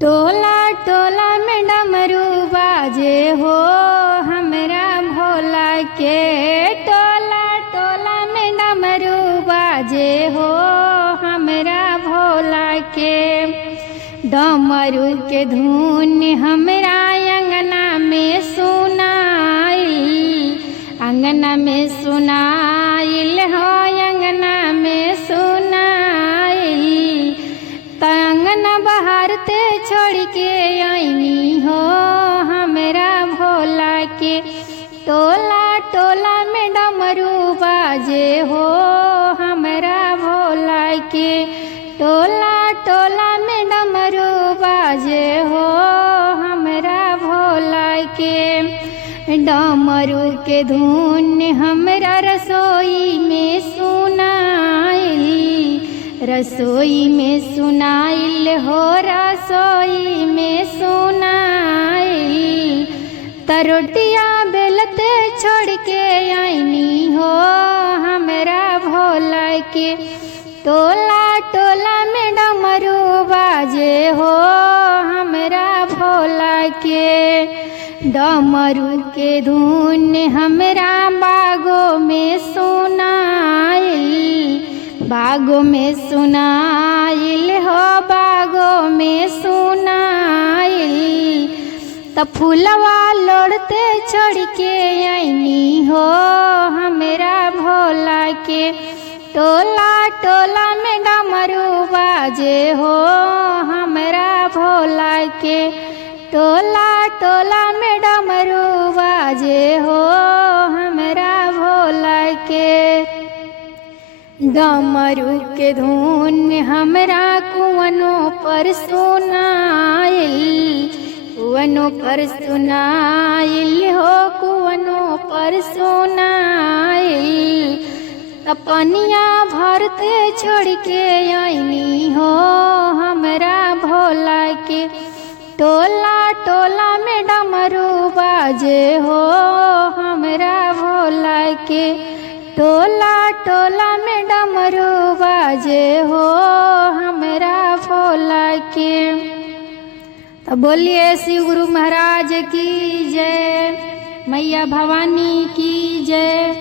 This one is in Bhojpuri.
टोला टोला में डमरू बाजे हो हमरा भोला के। टोला टोला में डमरू बाजे हो हमरा भोला के। डमरू के धुन हमरा अंगना में सुनाइल, अंगना में सुनाइल हो अंगना में सुनाइल। अंगना बाहर ते छोड़ के आईनी हो हमरा भोला के। टोला टोला में डमरू बाजे हो हमरा भोला के। टोला टोला में डमरू बाजे हो हमरा भोला के। डमरू के धुन हमरा रसोई में सुनाइल, रसोई में सुनाइल हो रसोई में सुनाइल। तरोटिया बेलते छोड़ के आईनी हो हमरा भोला के। टोला टोला में डमरू बाजे हो हमरा भोला के। डमरू के धुन हमरा बागों में सुनाइल, बागों में सुनाइल हो बागों में सुनाइल। त फूलवा लोड़ते छोड़ के आईनी हो हमरा भोला के। टोला टोला में डमरू बाजे हो हमरा भोला के। टोला टोला में डमरू बाजे हो हमरा भोला के। डमरू के धुन हमरा कुआनों पर सुनाइल, कुआनों पर सुनाइल हो कुआनों पर सुनाइल। पनिया भरते छोड़ के आईनी हो हमरा भोला के। टोला टोला में डमरू बाजे हो हमरा भोला के। टोला टोला में डमरू बाजे हो हमरा भोला के। तो बोलिए शिव गुरु महाराज की जय, मैया भवानी की जय।